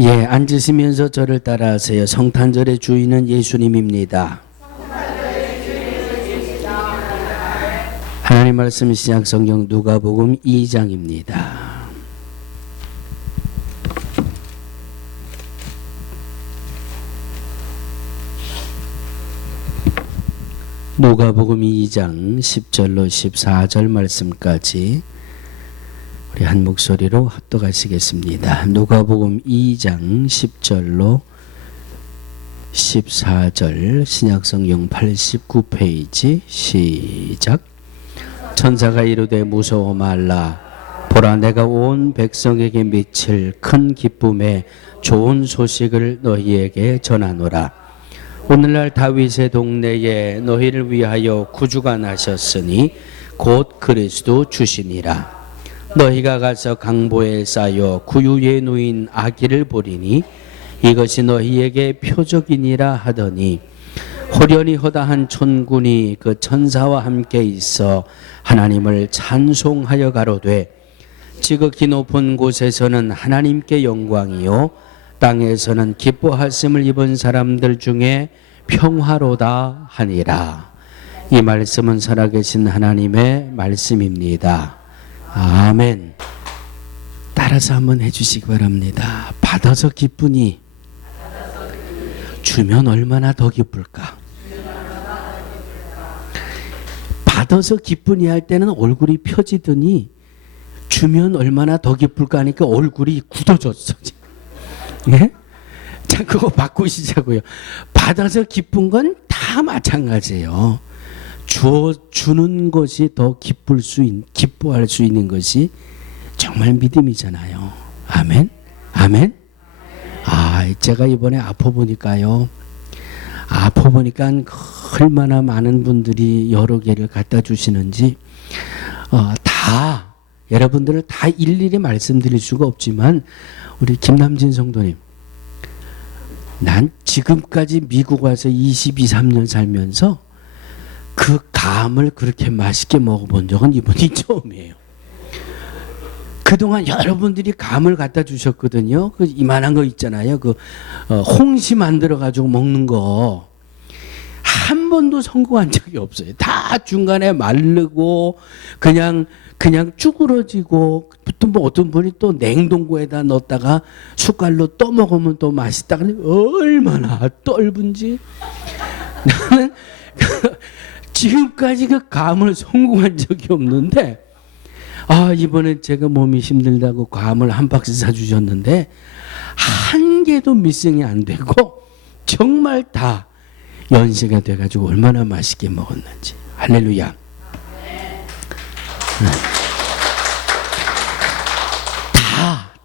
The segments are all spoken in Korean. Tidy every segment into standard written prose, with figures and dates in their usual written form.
예, 앉으시면서 저를 따라하세요. 성탄절의 주인은 예수님입니다. 하나님 말씀 시작 성경 누가복음 2장입니다. 누가복음 2장 10절로 14절 말씀까지 우리 한 목소리로 합독하시겠습니다. 누가복음 2장 10절로 14절 신약성경 89페이지 시작. 천사가 이르되 무서워 말라. 보라 내가 온 백성에게 미칠 큰 기쁨의 좋은 소식을 너희에게 전하노라. 오늘날 다윗의 동네에 너희를 위하여 구주가 나셨으니 곧 그리스도 주시니라. 너희가 가서 강보에 쌓여 구유에 누인 아기를 보리니 이것이 너희에게 표적이니라 하더니 호련히 허다한 천군이 그 천사와 함께 있어 하나님을 찬송하여 가로되 지극히 높은 곳에서는 하나님께 영광이요 땅에서는 기뻐하심을 입은 사람들 중에 평화로다 하니라. 이 말씀은 살아계신 하나님의 말씀입니다. 아멘. 따라서 한번 해주시기 바랍니다. 받아서 기쁘니 주면 얼마나 더 기쁠까? 받아서 기쁘니 할 때는 얼굴이 펴지더니 주면 얼마나 더 기쁠까 하니까 얼굴이 굳어졌어. 예? 자, 그거 바꾸시자고요. 받아서 기쁜 건 다 마찬가지예요. 주는 것이 더 기뻐할 수 있는 것이 정말 믿음이잖아요. 아멘? 아멘? 제가 이번에 아파보니까요. 아파보니까 얼마나 많은 분들이 여러 개를 갖다 주시는지, 여러분들을 다 일일이 말씀드릴 수가 없지만, 우리 김남진 성도님, 난 지금까지 미국 와서 22, 3년 살면서 그 감을 그렇게 맛있게 먹어본 적은 이번이 처음이에요. 그동안 여러분들이 감을 갖다 주셨거든요. 그 이만한 거 있잖아요. 그 홍시 만들어 가지고 먹는 거 한 번도 성공한 적이 없어요. 다 중간에 마르고 그냥 쭈그러지고 또 뭐 어떤 분이 또 냉동고에다 넣었다가 숟갈로 떠 먹으면 또 맛있다. 얼마나 떫은지 나는 지금까지 그 감을 성공한 적이 없는데 이번에 제가 몸이 힘들다고 감을 한 박스 사주셨는데 한 개도 미생이 안 되고 정말 다 연세가 돼가지고 얼마나 맛있게 먹었는지. 할렐루야.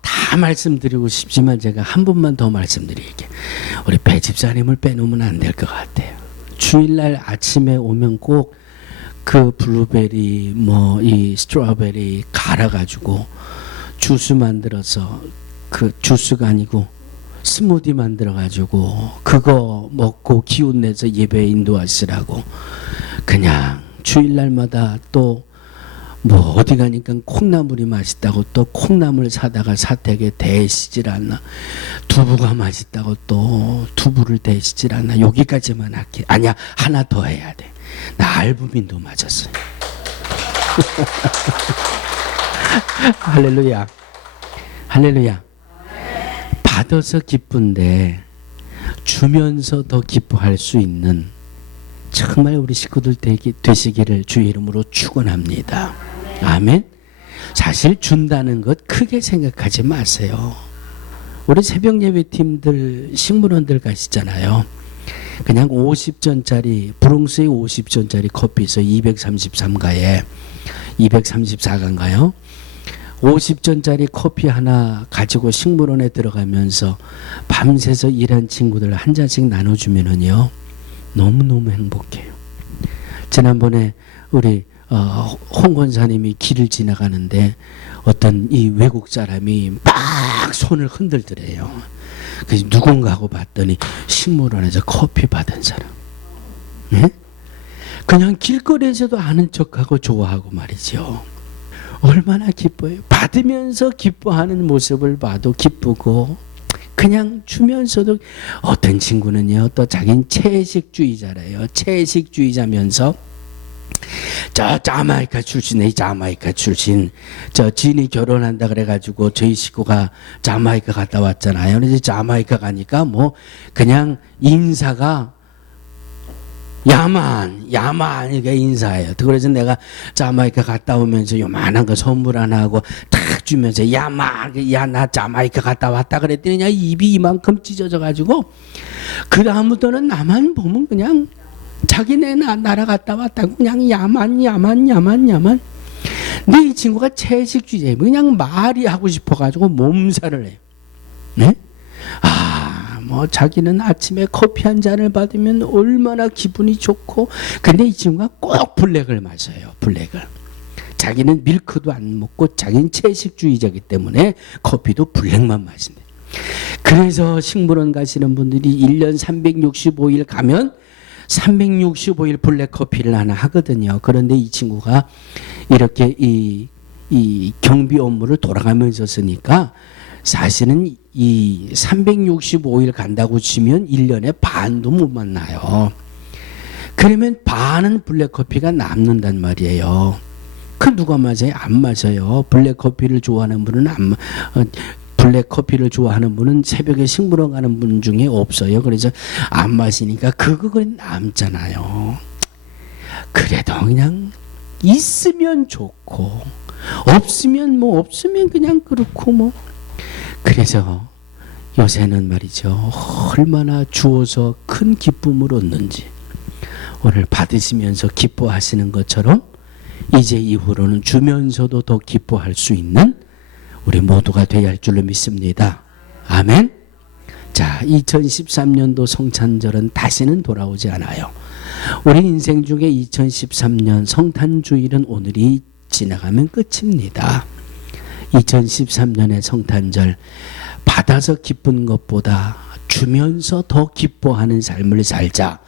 다 말씀드리고 싶지만 제가 한 번만 더 말씀드릴게요. 우리 배 집사님을 빼놓으면 안 될 것 같아요. 주일날 아침에 오면 꼭 그 블루베리 이 스트로베리 갈아가지고 주스 만들어서 그 주스가 아니고 스무디 만들어가지고 그거 먹고 기운 내서 예배에 인도하시라고. 그냥 주일날마다 또 어디 가니까 콩나물이 맛있다고 또 콩나물 사다가 사택에 대시질 않나. 두부가 맛있다고 또 두부를 대시질 않나. 여기까지만 할게. 아니야, 하나 더 해야 돼. 나 알부민도 맞았어요. 할렐루야. 할렐루야. 받아서 기쁜데 주면서 더 기뻐할 수 있는 정말 우리 식구들 되시기를 주의 이름으로 축원합니다. 아멘. 사실 준다는 것 크게 생각하지 마세요. 우리 새벽 예배팀들 식물원들 가시잖아요. 그냥 50전짜리 브롱스의 50전짜리 커피에서 233가에 234가인가요? 50전짜리 커피 하나 가지고 식물원에 들어가면서 밤새서 일한 친구들 한 잔씩 나눠주면은요 너무너무 행복해요. 지난번에 우리 홍 권사님이 길을 지나가는데 어떤 이 외국 사람이 막 손을 흔들더래요. 그래서 누군가 하고 봤더니 식물원에서 커피 받은 사람. 예? 그냥 길거리에서도 아는 척하고 좋아하고 말이죠. 얼마나 기뻐요. 받으면서 기뻐하는 모습을 봐도 기쁘고 그냥 주면서도 어떤 친구는요 또 자기는 채식주의자래요. 채식주의자면서 저 자마이카 출신의 자마이카 출신 저 진이 결혼한다 그래가지고 저희 식구가 자마이카 갔다 왔잖아요. 그래서 자마이카 가니까 뭐 그냥 인사가 야만 이게 인사예요. 그래서 내가 자마이카 갔다 오면서 요만한 거 선물 하나 하고 탁 주면서 야만 야 나 자마이카 갔다 왔다 그랬더니 그냥 입이 이만큼 찢어져 가지고 그 다음부터는 나만 보면 그냥 자기네 나라 갔다 왔다고 그냥 야만. 근데 이 친구가 채식주의자예요. 그냥 말이 하고 싶어가지고 몸살을 해요. 네? 뭐 자기는 아침에 커피 한 잔을 받으면 얼마나 기분이 좋고, 근데 이 친구가 꼭 블랙을 마셔요. 블랙을. 자기는 밀크도 안 먹고 자기는 채식주의자이기 때문에 커피도 블랙만 마신대. 그래서 식물원 가시는 분들이 1년 365일 가면 365일 블랙 커피를 하나 하거든요. 그런데 이 친구가 이렇게 이 경비 업무를 돌아가면서 쓰니까 사실은 이 365일 간다고 치면 1년에 반도 못 만나요. 그러면 반은 블랙 커피가 남는단 말이에요. 그 누가 마셔요? 안 마셔요. 블랙 커피를 좋아하는 분은 블랙 커피를 좋아하는 분은 새벽에 식물원 가는 분 중에 없어요. 그래서 안 마시니까 그거 남잖아요. 그래도 그냥 있으면 좋고 없으면 그냥 그렇고 뭐. 그래서 요새는 말이죠. 얼마나 주어서 큰 기쁨을 얻는지 오늘 받으시면서 기뻐하시는 것처럼 이제 이후로는 주면서도 더 기뻐할 수 있는 우리 모두가 되어야 할 줄로 믿습니다. 아멘. 자, 2013년도 성탄절은 다시는 돌아오지 않아요. 우리 인생 중에 2013년 성탄주일은 오늘이 지나가면 끝입니다. 2013년의 성탄절, 받아서 기쁜 것보다 주면서 더 기뻐하는 삶을 살자.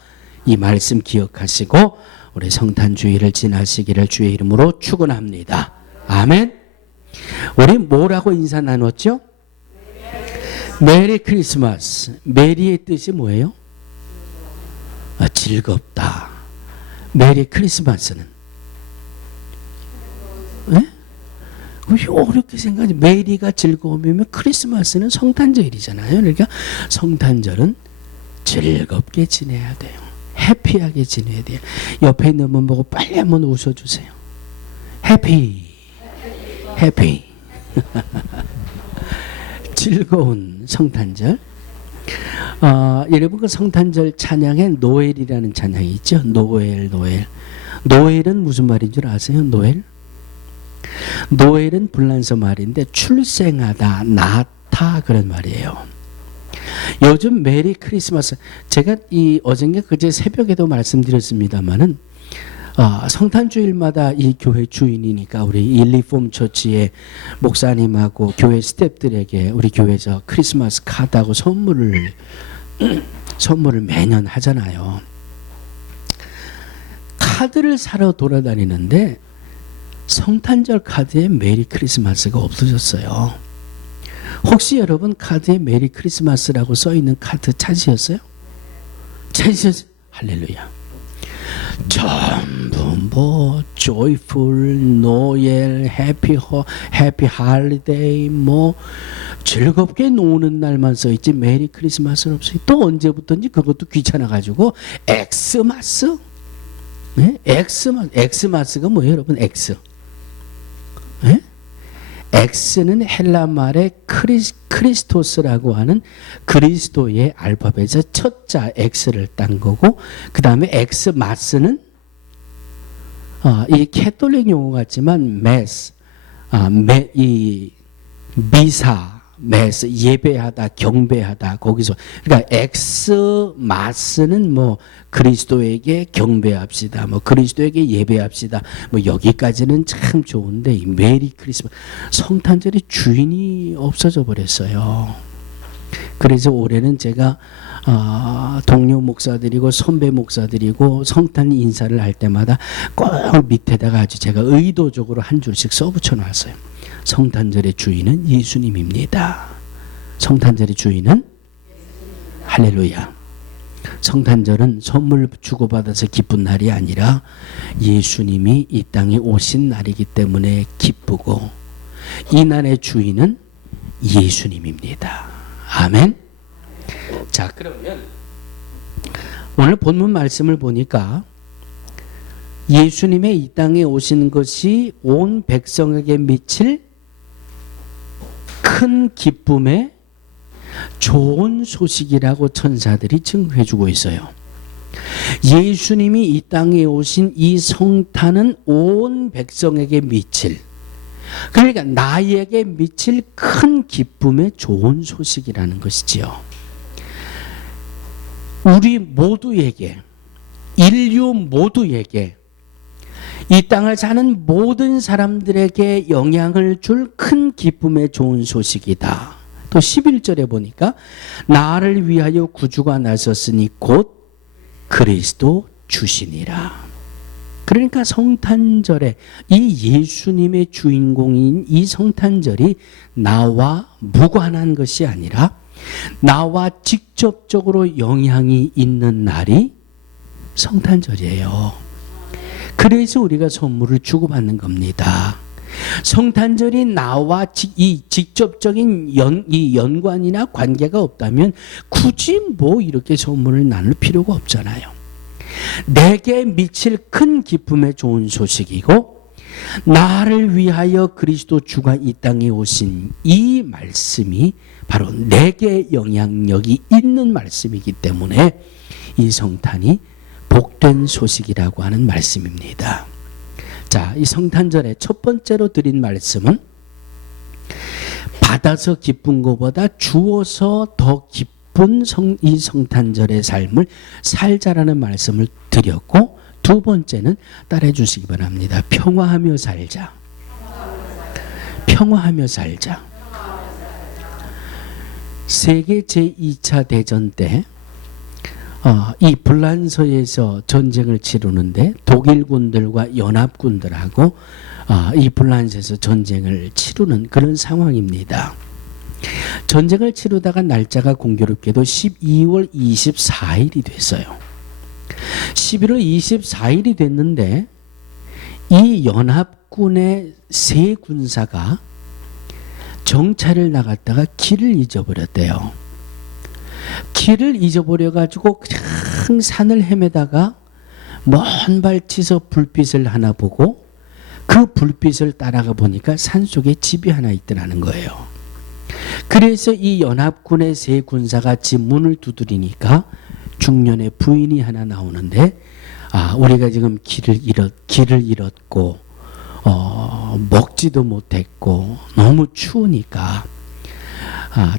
이 말씀 기억하시고 우리 성탄주일을 지나시기를 주의 이름으로 축원합니다. 아멘. 우리 뭐라고 인사 나눴죠? 메리 크리스마스. 메리의 뜻이 뭐예요? 즐겁다. 메리 크리스마스는 네? 어렵게 생각하지. 메리가 즐거움이면 크리스마스는 성탄절이잖아요. 그러니까 성탄절은 즐겁게 지내야 돼요. 해피하게 지내야 돼요. 옆에 있는 분 보고 빨리 한번 웃어주세요. 해피. 즐거운 성탄절. 여러분 그 성탄절 찬양에 노엘이라는 찬양이 있죠. 노엘은 무슨 말인 줄 아세요? 노엘은 불란서 말인데 출생하다, 낳다 그런 말이에요. 요즘 메리 크리스마스, 제가 이 어젠가 그제 새벽에도 말씀드렸습니다마는 성탄주일마다 이 교회 주인이니까 우리 일리폼 처치의 목사님하고 교회 스태프들에게 우리 교회에서 크리스마스 카드하고 선물을 매년 하잖아요. 카드를 사러 돌아다니는데 성탄절 카드에 메리 크리스마스가 없어졌어요. 혹시 여러분 카드에 메리 크리스마스라고 써있는 카드 찾으셨어요? 할렐루야. 전부 뭐 joyful, 노엘, 해피 할리데이 뭐 즐겁게 노는 날만 써있지 메리 크리스마스는 없어요. 또 언제부터인지 그것도 귀찮아가지고 엑스마스? 네? 엑스마스가 뭐예요 여러분? 네? X는 헬라 말의 크리스토스라고 하는 그리스도의 알파벳에서 첫 자 X를 딴 거고, 그 다음에 엑스마스는 이 캐톨릭 용어 같지만 미사, 메스, 예배하다, 경배하다, 거기서, 그러니까 엑스마스는 뭐 그리스도에게 경배합시다, 뭐 그리스도에게 예배합시다, 뭐 여기까지는 참 좋은데 이 메리 크리스마스 성탄절이 주인이 없어져 버렸어요. 그래서 올해는 제가 동료 목사들이고 선배 목사들이고 성탄 인사를 할 때마다 꼭 밑에다가 아주 제가 의도적으로 한 줄씩 써붙여 놨어요. 성탄절의 주인은 예수님입니다. 성탄절의 주인은 할렐루야. 성탄절은 선물 주고받아서 기쁜 날이 아니라 예수님이 이 땅에 오신 날이기 때문에 기쁘고, 이 날의 주인은 예수님입니다. 아멘. 자, 그러면 오늘 본문 말씀을 보니까 예수님의 이 땅에 오신 것이 온 백성에게 미칠 큰 기쁨의 좋은 소식이라고 천사들이 증거해주고 있어요. 예수님이 이 땅에 오신 이 성탄은 온 백성에게 미칠, 그러니까 나에게 미칠 큰 기쁨의 좋은 소식이라는 것이지요. 우리 모두에게, 인류 모두에게, 이 땅을 사는 모든 사람들에게 영향을 줄 큰 기쁨의 좋은 소식이다. 또 11절에 보니까 나를 위하여 구주가 나섰으니 곧 그리스도 주시니라. 그러니까 성탄절에 이 예수님의 주인공인 이 성탄절이 나와 무관한 것이 아니라 나와 직접적으로 영향이 있는 날이 성탄절이에요. 그래서 우리가 선물을 주고받는 겁니다. 성탄절이 나와 이 직접적인 연관이나 관계가 없다면 굳이 뭐 이렇게 선물을 나눌 필요가 없잖아요. 내게 미칠 큰 기쁨의 좋은 소식이고, 나를 위하여 그리스도 주가 이 땅에 오신 이 말씀이 바로 내게 영향력이 있는 말씀이기 때문에 이 성탄이 복된 소식이라고 하는 말씀입니다. 자, 이 성탄절에 첫 번째로 드린 말씀은 받아서 기쁜 것보다 주어서 더 기쁜 이 성탄절의 삶을 살자라는 말씀을 드렸고, 두 번째는 따라해 주시기 바랍니다. 평화하며 살자. 평화하며 살자. 세계 제2차 대전 때 이 불란서에서 전쟁을 치르는데 독일군들과 연합군들하고 이 불란서에서 전쟁을 치르는 그런 상황입니다. 전쟁을 치르다가 날짜가 공교롭게도 12월 24일이 됐어요. 11월 24일이 됐는데 이 연합군의 세 군사가 정찰을 나갔다가 길을 잊어버렸대요. 길을 잊어버려가지고 그냥 산을 헤매다가 먼 발치서 불빛을 하나 보고 그 불빛을 따라가 보니까 산속에 집이 하나 있더라는 거예요. 그래서 이 연합군의 세 군사가 집 문을 두드리니까 중년의 부인이 하나 나오는데, 우리가 지금 길을 잃었고 먹지도 못했고 너무 추우니까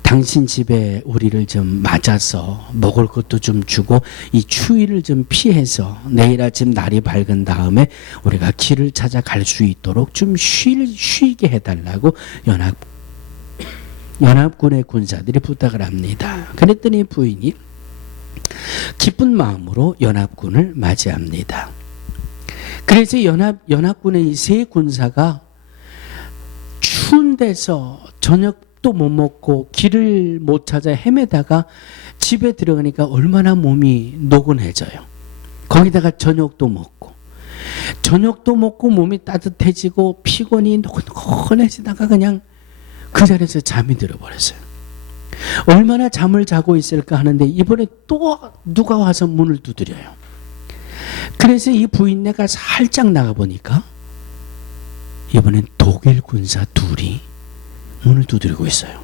당신 집에 우리를 좀 맞아서 먹을 것도 좀 주고 이 추위를 좀 피해서 내일 아침 날이 밝은 다음에 우리가 길을 찾아갈 수 있도록 좀 쉬게 해달라고 연합군의 군사들이 부탁을 합니다. 그랬더니 부인이 기쁜 마음으로 연합군을 맞이합니다. 그래서 연합군의 이 세 군사가 추운 데서 저녁도 못 먹고 길을 못 찾아 헤매다가 집에 들어가니까 얼마나 몸이 노곤해져요. 거기다가 저녁도 먹고 몸이 따뜻해지고 피곤이 노곤해지다가 그냥 그 자리에서 잠이 들어버렸어요. 얼마나 잠을 자고 있을까 하는데 이번에 또 누가 와서 문을 두드려요. 그래서 이 부인네가 살짝 나가보니까 이번엔 독일 군사 둘이 문을 두드리고 있어요.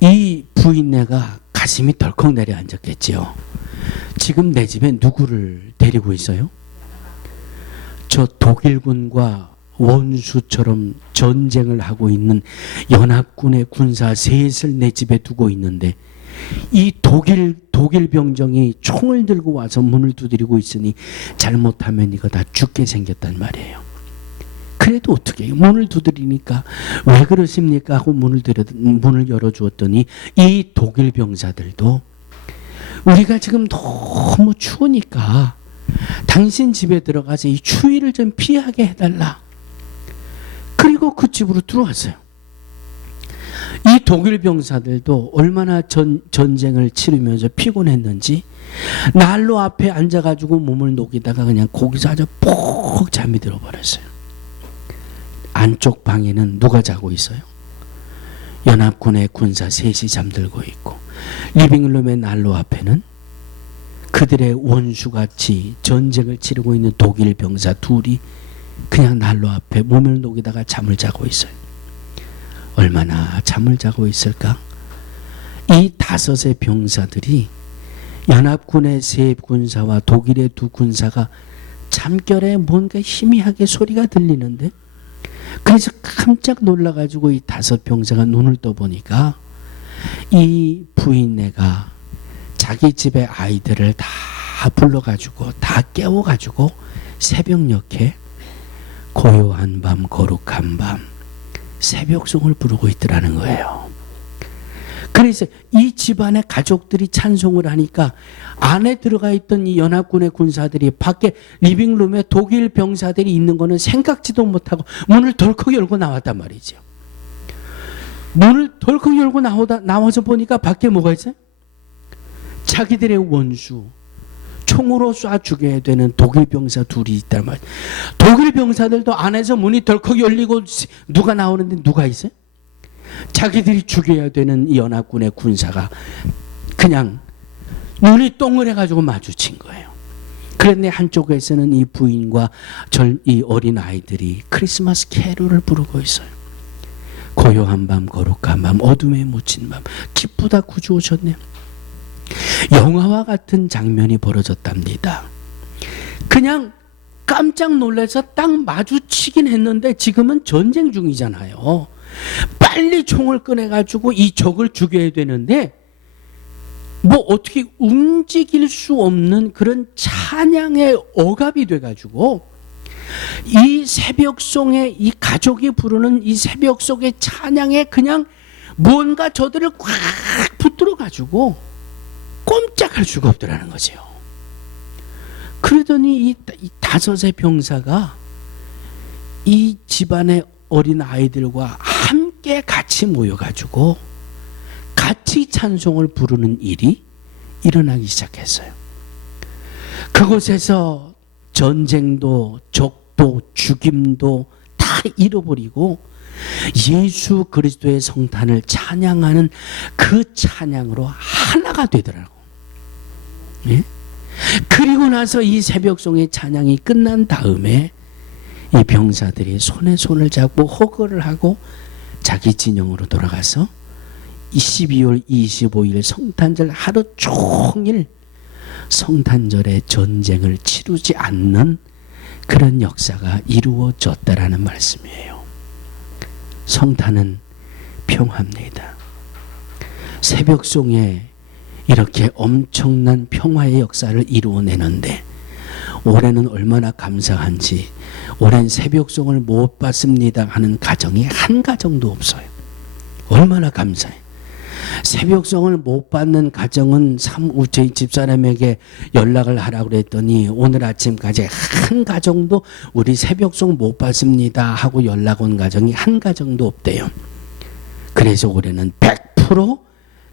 이 부인네가 가슴이 덜컥 내려앉았겠지요. 지금 내 집에 누구를 데리고 있어요? 저 독일군과 원수처럼 전쟁을 하고 있는 연합군의 군사 셋을 내 집에 두고 있는데 이 독일 병정이 총을 들고 와서 문을 두드리고 있으니 잘못하면 이거 다 죽게 생겼단 말이에요. 그래도 어떻게 해요? 문을 두드리니까 왜 그러십니까 하고 문을 열어주었더니 이 독일 병사들도 우리가 지금 너무 추우니까 당신 집에 들어가서 이 추위를 좀 피하게 해달라. 그리고 그 집으로 들어왔어요. 이 독일 병사들도 얼마나 전쟁을 치르면서 피곤했는지 난로 앞에 앉아가지고 몸을 녹이다가 그냥 거기서 아주 푹 잠이 들어버렸어요. 안쪽 방에는 누가 자고 있어요? 연합군의 군사 셋이 잠들고 있고, 리빙룸의 난로 앞에는 그들의 원수같이 전쟁을 치르고 있는 독일 병사 둘이 그냥 난로 앞에 몸을 녹이다가 잠을 자고 있어요. 얼마나 잠을 자고 있을까? 이 5의 병사들이 연합군의 3 군사와 독일의 2 군사가 잠결에 뭔가 희미하게 소리가 들리는데, 그래서 깜짝 놀라가지고 이 5 병사가 눈을 떠보니까 이 부인네가 자기 집의 아이들을 다 불러가지고 다 깨워가지고 새벽녘에 고요한 밤 거룩한 밤 새벽송을 부르고 있더라는 거예요. 그래서 이 집안의 가족들이 찬송을 하니까 안에 들어가 있던 이 연합군의 군사들이 밖에 리빙룸에 독일 병사들이 있는 거는 생각지도 못하고 문을 덜컥 열고 나왔단 말이죠. 문을 덜컥 열고 나와서 보니까 밖에 뭐가 있어요? 자기들의 원수, 총으로 쏴 죽여야 되는 독일 병사 둘이 있단 말이에요. 독일 병사들도 안에서 문이 덜컥 열리고 누가 나오는데 누가 있어요? 자기들이 죽여야 되는 이 연합군의 군사가 그냥 눈이 동그래가지고 마주친 거예요. 그런데 한쪽에서는 이 부인과 이 어린 아이들이 크리스마스 캐롤을 부르고 있어요. 고요한 밤 거룩한 밤 어둠에 묻힌 밤 기쁘다 구주 오셨네요. 영화와 같은 장면이 벌어졌답니다. 그냥 깜짝 놀라서 딱 마주치긴 했는데 지금은 전쟁 중이잖아요. 빨리 총을 꺼내가지고 이 적을 죽여야 되는데 뭐 어떻게 움직일 수 없는 그런 찬양의 억압이 돼가지고 이 새벽송에 이 가족이 부르는 이 새벽송의 찬양에 그냥 뭔가 저들을 꽉 붙들어가지고 꼼짝할 수가 없더라는 거죠. 그러더니 이 5의 병사가 이 집안의 어린 아이들과 함께 같이 모여가지고 같이 찬송을 부르는 일이 일어나기 시작했어요. 그곳에서 전쟁도 적도 죽임도 다 잃어버리고 예수 그리스도의 성탄을 찬양하는 그 찬양으로 하나가 되더라고. 예? 그리고 나서 이 새벽송의 찬양이 끝난 다음에 이 병사들이 손에 손을 잡고 허거를 하고 자기 진영으로 돌아가서 12월 25일 성탄절 하루 종일 성탄절에 전쟁을 치르지 않는 그런 역사가 이루어졌다라는 말씀이에요. 성탄은 평화입니다. 새벽송에 이렇게 엄청난 평화의 역사를 이루어내는데 올해는 얼마나 감사한지 올해는 새벽송을 못 받습니다 하는 가정이 한 가정도 없어요. 얼마나 감사해. 새벽송을 못 받는 가정은 저희 집사람에게 연락을 하라고 그랬더니 오늘 아침까지 한 가정도 우리 새벽송 못 받습니다 하고 연락 온 가정이 한 가정도 없대요. 그래서 올해는 100%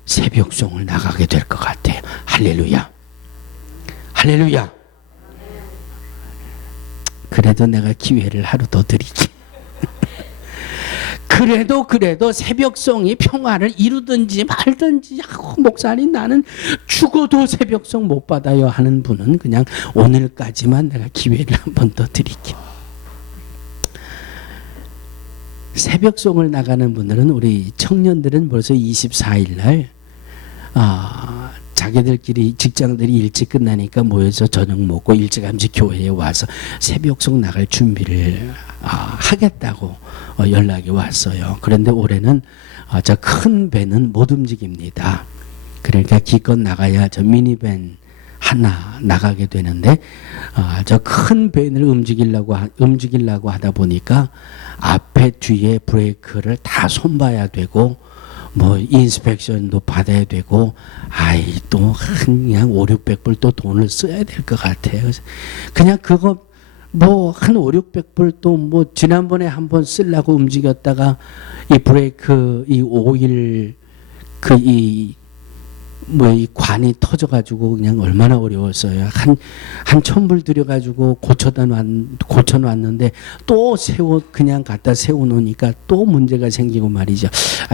새벽송을 나가게 될 것 같아요. 할렐루야. 할렐루야. 그래도 내가 기회를 하루 더 드리기. 그래도 새벽송이 평화를 이루든지 말든지 목사님 나는 죽어도 새벽송 못 받아요 하는 분은 그냥 오늘까지만 내가 기회를 한 번 더 드릴게요. 새벽송을 나가는 분들은 우리 청년들은 벌써 24일 날 자기들끼리 직장들이 일찍 끝나니까 모여서 저녁 먹고 일찌감치 교회에 와서 새벽송 나갈 준비를 하겠다고 연락이 왔어요. 그런데 올해는 저 큰 밴은 못 움직입니다. 그러니까 기껏 나가야 저 미니밴 하나 나가게 되는데 저 큰 밴을 움직이려고 하다 보니까 앞에 뒤에 브레이크를 다 손봐야 되고 뭐 인스펙션도 받아야 되고 또 그냥 500-600불 또 돈을 써야 될 것 같아요. 그냥 그거 뭐 한 5, 600불 또 뭐 지난번에 한번 쓰려고 움직였다가 이 브레이크 이 오일 그 이 이 관이 터져가지고 그냥 얼마나 어려웠어요. 한 1,000불 들여가지고 고쳐놨는데 또 그냥 갖다 세워놓으니까 또 문제가 생기고 말이죠.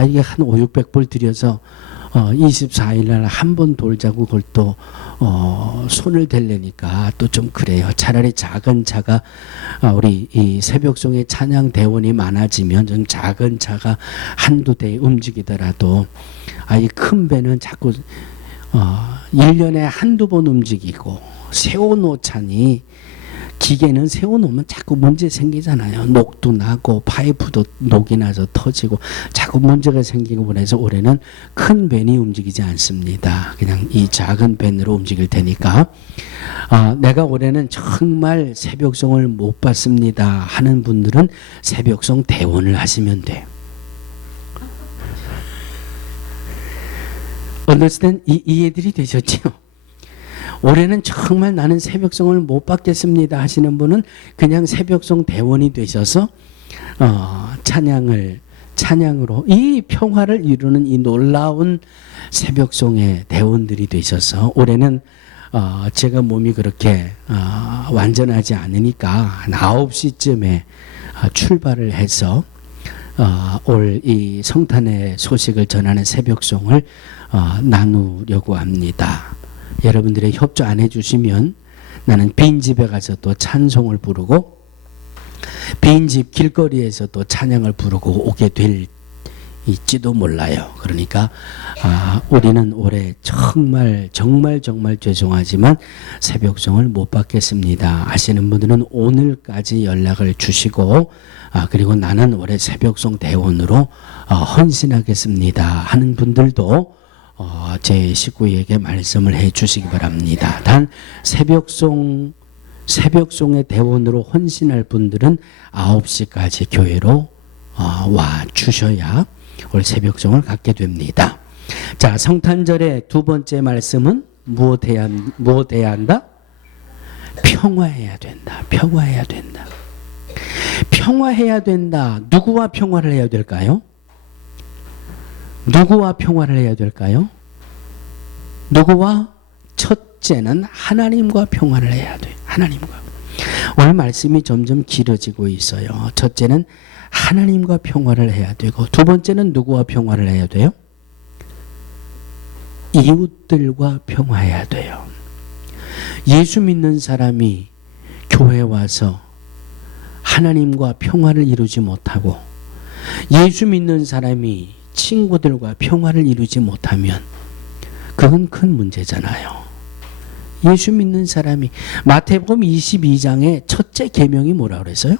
이게 한 5, 600불 들여서 24일 날 한 번 돌자고 그걸 또 손을 댈래니까 또 좀 그래요. 차라리 작은 차가 우리 이 새벽송의 찬양 대원이 많아지면 좀 작은 차가 한두 대 움직이더라도 이 큰 배는 자꾸 1년에 한두 번 움직이고 세워놓자니 기계는 세워놓으면 자꾸 문제 생기잖아요. 녹도 나고 파이프도 녹이 나서 터지고 자꾸 문제가 생기고 그래서 올해는 큰 밴이 움직이지 않습니다. 그냥 이 작은 밴으로 움직일 테니까 내가 올해는 정말 새벽송을 못 받습니다 하는 분들은 새벽송 대원을 하시면 돼요. 언더스탠 이해들이 되셨죠? 올해는 정말 나는 새벽송을 못 받겠습니다 하시는 분은 그냥 새벽송 대원이 되셔서 찬양으로 이 평화를 이루는 이 놀라운 새벽송의 대원들이 되셔서 올해는 제가 몸이 그렇게 완전하지 않으니까 한 9시쯤에 출발을 해서 올 이 성탄의 소식을 전하는 새벽송을 나누려고 합니다. 여러분들의 협조 안 해주시면 나는 빈집에 가서 또 찬송을 부르고 빈집 길거리에서 또 찬양을 부르고 오게 될지도 몰라요. 그러니까 우리는 올해 정말 죄송하지만 새벽송을 못 받겠습니다 하시는 분들은 오늘까지 연락을 주시고 그리고 나는 올해 새벽송 대원으로 헌신하겠습니다 하는 분들도 제 식구에게 말씀을 해 주시기 바랍니다. 단 새벽송의 대원으로 헌신할 분들은 9시까지 교회로 와 주셔야 올 새벽송을 갖게 됩니다. 자, 성탄절의 두 번째 말씀은 무엇해야 한다? 평화해야 된다. 평화해야 된다. 평화해야 된다. 누구와 평화를 해야 될까요? 누구와 평화를 해야 될까요? 누구와? 첫째는 하나님과 평화를 해야 돼요. 하나님과. 오늘 말씀이 점점 길어지고 있어요. 첫째는 하나님과 평화를 해야 되고 두 번째는 누구와 평화를 해야 돼요? 이웃들과 평화해야 돼요. 예수 믿는 사람이 교회 와서 하나님과 평화를 이루지 못하고 예수 믿는 사람이 친구들과 평화를 이루지 못하면 그건 큰 문제잖아요. 예수 믿는 사람이 마태복음 22장의 첫째 계명이 뭐라 그랬어요?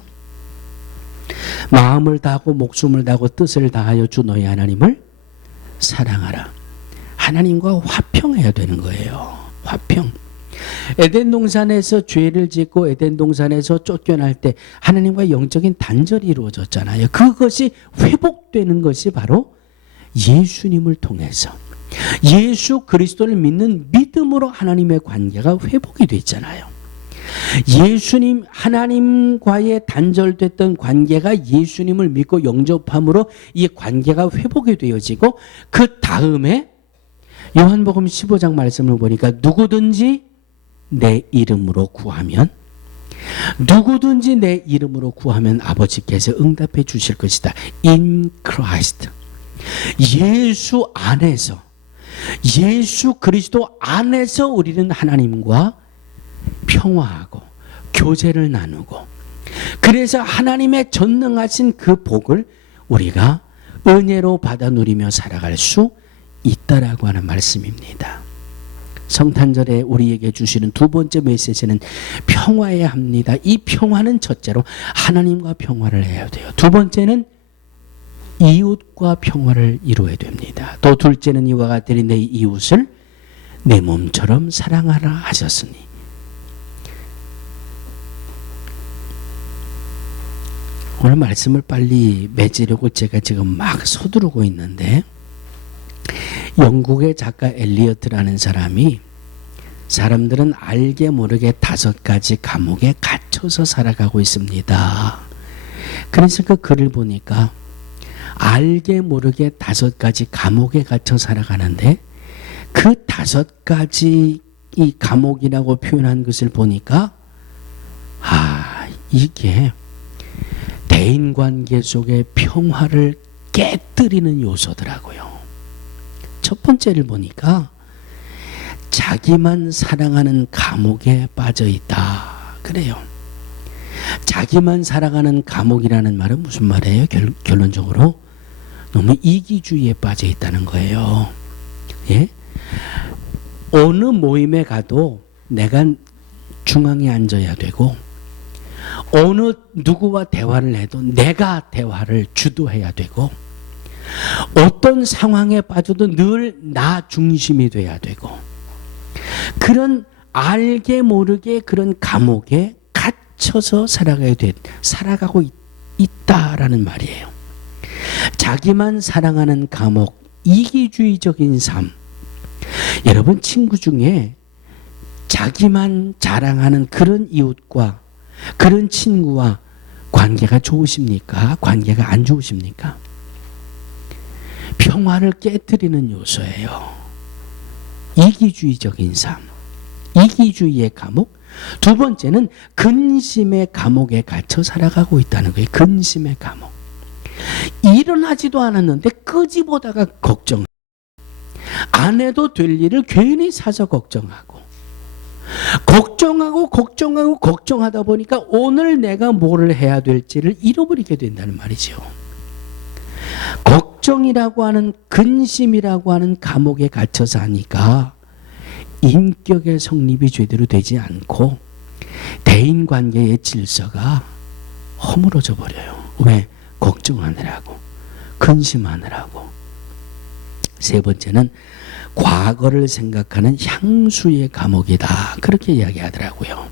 마음을 다하고 목숨을 다하고 뜻을 다하여 주 너희 하나님을 사랑하라. 하나님과 화평해야 되는 거예요. 화평. 에덴 동산에서 죄를 짓고 에덴 동산에서 쫓겨날 때 하나님과 영적인 단절이 이루어졌잖아요. 그것이 회복되는 것이 바로 예수님을 통해서 예수 그리스도를 믿는 믿음으로 하나님의 관계가 회복이 됐잖아요. 예수님 하나님과의 단절됐던 관계가 예수님을 믿고 영접함으로 이 관계가 회복이 되어지고 그 다음에 요한복음 15장 말씀을 보니까 누구든지 내 이름으로 구하면 아버지께서 응답해 주실 것이다. In Christ. 예수 안에서 예수 그리스도 안에서 우리는 하나님과 평화하고 교제를 나누고 그래서 하나님의 전능하신 그 복을 우리가 은혜로 받아 누리며 살아갈 수 있다라고 하는 말씀입니다. 성탄절에 우리에게 주시는 두 번째 메시지는 평화해야 합니다. 이 평화는 첫째로 하나님과 평화를 해야 돼요. 두 번째는 이웃과 평화를 이루어야 됩니다. 또 둘째는 이와 같으니 내 이웃을 내 몸처럼 사랑하라 하셨으니. 오늘 말씀을 빨리 맺으려고 제가 지금 막 서두르고 있는데 영국의 작가 엘리어트라는 사람이 사람들은 알게 모르게 5가지 감옥에 갇혀서 살아가고 있습니다. 그래서 그 글을 보니까 알게 모르게 5가지 감옥에 갇혀 살아가는데 그 5가지 이 감옥이라고 표현한 것을 보니까 이게 대인관계 속의 평화를 깨뜨리는 요소더라고요. 첫 번째를 보니까 자기만 사랑하는 감옥에 빠져 있다. 그래요. 자기만 사랑하는 감옥이라는 말은 무슨 말이에요? 결론적으로 너무 이기주의에 빠져 있다는 거예요. 예? 어느 모임에 가도 내가 중앙에 앉아야 되고 어느 누구와 대화를 해도 내가 대화를 주도해야 되고 어떤 상황에 빠져도 늘 나 중심이 돼야 되고 그런 알게 모르게 그런 감옥에 갇혀서 살아가고 있다라는 말이에요. 자기만 사랑하는 감옥, 이기주의적인 삶. 여러분 친구 중에 자기만 자랑하는 그런 이웃과 그런 친구와 관계가 좋으십니까? 관계가 안 좋으십니까? 평화를 깨뜨리는 요소예요. 이기주의적인 삶, 이기주의의 감옥. 두 번째는 근심의 감옥에 갇혀 살아가고 있다는 거예요. 근심의 감옥. 일어나지도 않았는데 끄집어다가 걱정. 안 해도 될 일을 괜히 사서 걱정하다 보니까 오늘 내가 뭘 해야 될지를 잃어버리게 된다는 말이죠. 걱정이라고 하는 근심이라고 하는 감옥에 갇혀서 하니까 인격의 성립이 제대로 되지 않고 대인관계의 질서가 허물어져 버려요. 왜? 걱정하느라고, 근심하느라고. 세 번째는 과거를 생각하는 향수의 감옥이다. 그렇게 이야기하더라고요.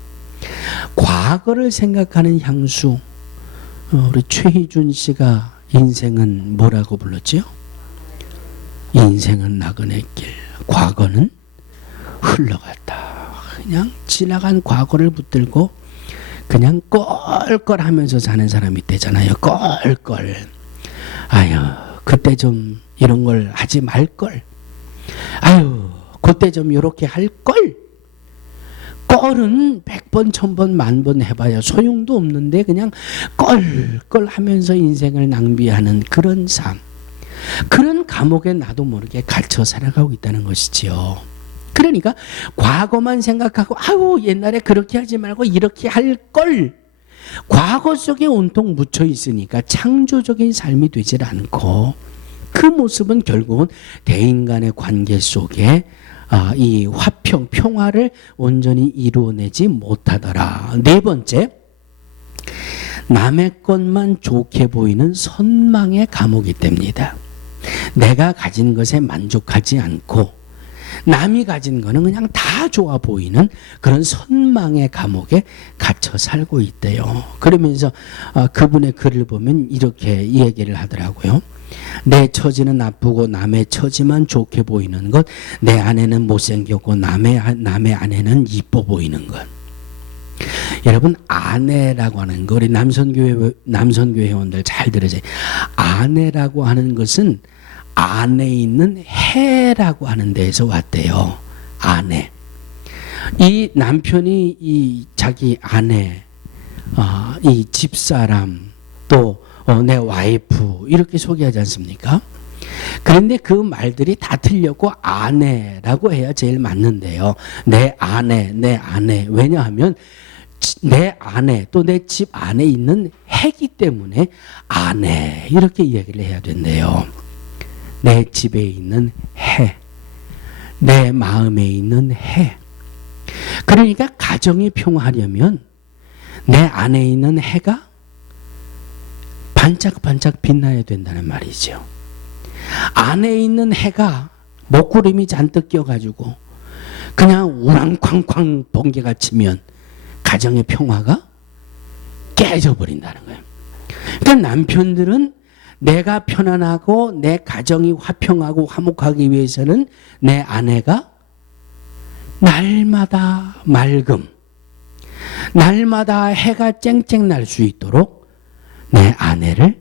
과거를 생각하는 향수. 우리 최희준 씨가 인생은 뭐라고 불렀죠? 인생은 나그네 길, 과거는 흘러갔다. 그냥 지나간 과거를 붙들고 그냥 껄껄하면서 사는 사람이 있대잖아요. 껄껄. 아유, 그때 좀 이런 걸 하지 말걸. 아유, 그때 좀 이렇게 할걸. 껄은 100번, 1000번, 10,000번 해봐야 소용도 없는데 그냥 껄껄하면서 인생을 낭비하는 그런 삶. 그런 감옥에 나도 모르게 갇혀 살아가고 있다는 것이지요. 그러니까 과거만 생각하고 아유 옛날에 그렇게 하지 말고 이렇게 할걸. 과거 속에 온통 묻혀 있으니까 창조적인 삶이 되질 않고 그 모습은 결국은 대인 간의 관계 속에 이 평화를 온전히 이루어내지 못하더라. 네 번째, 남의 것만 좋게 보이는 선망의 감옥이 됩니다. 내가 가진 것에 만족하지 않고 남이 가진 거는 그냥 다 좋아 보이는 그런 선망의 감옥에 갇혀 살고 있대요. 그러면서 그분의 글을 보면 이렇게 얘기를 하더라고요. 내 처지는 나쁘고 남의 처지만 좋게 보이는 것, 내 아내는 못생겼고 남의 아내는 이뻐 보이는 것. 여러분 아내라고 하는 거 우리 남선교회 회원들 잘 들으세요. 아내라고 하는 것은 안에 있는 해라고 하는 데에서 왔대요. 아내. 이 남편이 이 자기 아내, 이 집사람, 또 내 와이프 이렇게 소개하지 않습니까? 그런데 그 말들이 다 틀렸고 아내라고 해야 제일 맞는데요. 내 아내. 왜냐하면 내 아내 또 내 집 안에 있는 해기 때문에 아내 이렇게 이야기를 해야 된대요. 내 집에 있는 해, 내 마음에 있는 해. 그러니까 가정이 평화하려면 내 안에 있는 해가 반짝반짝 빛나야 된다는 말이죠. 안에 있는 해가 먹구름이 잔뜩 껴가지고 그냥 우랑쾅쾅 번개가 치면 가정의 평화가 깨져버린다는 거예요. 그러니까 남편들은 내가 편안하고 내 가정이 화평하고 화목하기 위해서는 내 아내가 날마다 맑음, 날마다 해가 쨍쨍 날 수 있도록 내 아내를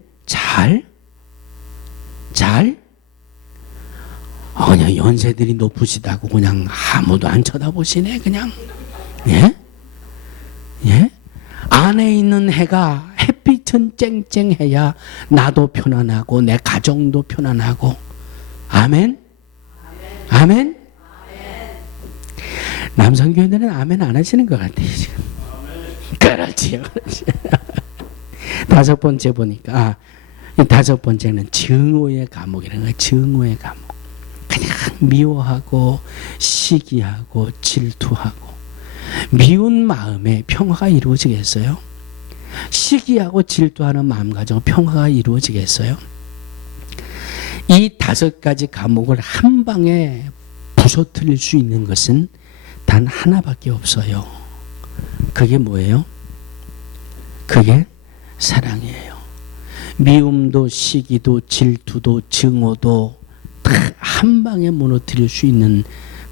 그냥 연세들이 높으시다고 그냥 아무도 안 쳐다보시네 그냥. 예? 안에 있는 해가 햇빛은 쨍쨍해야 나도 편안하고 내 가정도 편안하고. 아멘? 아멘? 남성교회들은 아멘 안 하시는 것 같아요 지금. 그렇지요. 다섯 번째 보니까 이 다섯 번째는 증오의 감옥이라는 거예요. 증오의 감옥. 그냥 미워하고 시기하고 질투하고. 미운 마음에 평화가 이루어지겠어요? 시기하고 질투하는 마음 가지고 평화가 이루어지겠어요? 이 다섯 가지 감옥을 한 방에 부서뜨릴 수 있는 것은 단 하나밖에 없어요. 그게 뭐예요? 그게 사랑이에요. 미움도 시기도 질투도 증오도 다 한 방에 무너뜨릴 수 있는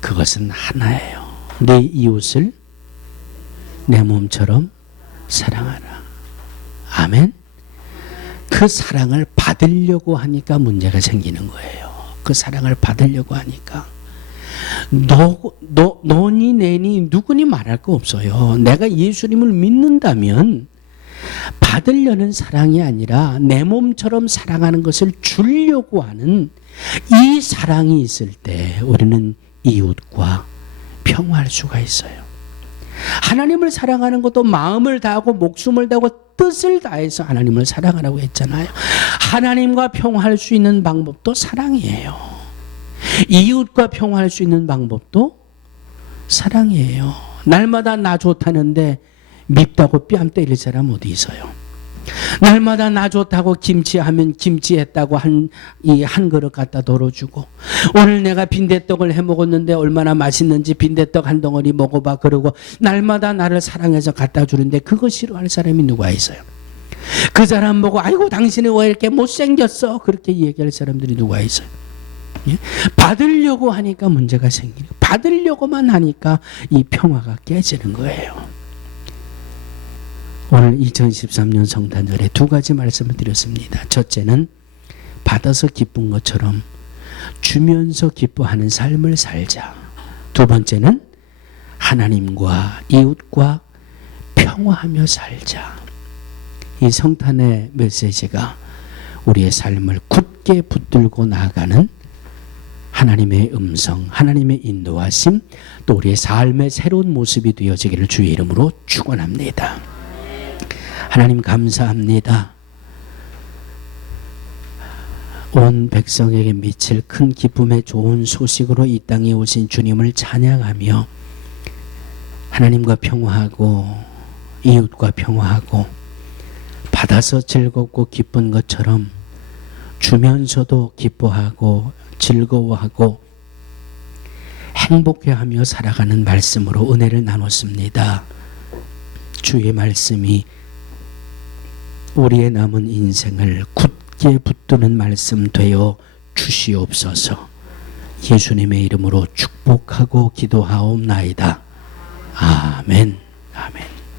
그것은 하나예요. 내 이웃을 내 몸처럼 사랑하라. 아멘. 그 사랑을 받으려고 하니까 문제가 생기는 거예요. 그 사랑을 받으려고 하니까 너니 내니 누구니 말할 거 없어요. 내가 예수님을 믿는다면 받으려는 사랑이 아니라 내 몸처럼 사랑하는 것을 주려고 하는 이 사랑이 있을 때 우리는 이웃과 평화할 수가 있어요. 하나님을 사랑하는 것도 마음을 다하고 목숨을 다하고 뜻을 다해서 하나님을 사랑하라고 했잖아요. 하나님과 평화할 수 있는 방법도 사랑이에요. 이웃과 평화할 수 있는 방법도 사랑이에요. 날마다 나 좋다는데 밉다고 뺨 때릴 사람 어디 있어요? 날마다 나 좋다고 김치하면 김치했다고 한 그릇 갖다 덜어주고, 오늘 내가 빈대떡을 해 먹었는데 얼마나 맛있는지 빈대떡 한 덩어리 먹어봐 그러고 날마다 나를 사랑해서 갖다 주는데 그거 싫어할 사람이 누가 있어요? 그 사람 보고 아이고 당신이 왜 이렇게 못생겼어 그렇게 얘기할 사람들이 누가 있어요? 예? 받으려고 하니까 문제가 생기고 받으려고만 하니까 이 평화가 깨지는 거예요. 오늘 2013년 성탄절에 두 가지 말씀을 드렸습니다. 첫째는 받아서 기쁜 것처럼 주면서 기뻐하는 삶을 살자. 두 번째는 하나님과 이웃과 평화하며 살자. 이 성탄의 메시지가 우리의 삶을 굳게 붙들고 나아가는 하나님의 음성, 하나님의 인도하심, 또 우리의 삶의 새로운 모습이 되어지기를 주의 이름으로 축원합니다. 하나님 감사합니다. 온 백성에게 미칠 큰 기쁨의 좋은 소식으로 이 땅에 오신 주님을 찬양하며 하나님과 평화하고 이웃과 평화하고 받아서 즐겁고 기쁜 것처럼 주면서도 기뻐하고 즐거워하고 행복해하며 살아가는 말씀으로 은혜를 나눴습니다. 주의 말씀이 우리의 남은 인생을 굳게 붙드는 말씀 되어 주시옵소서. 예수님의 이름으로 축복하고 기도하옵나이다. 아멘. 아멘.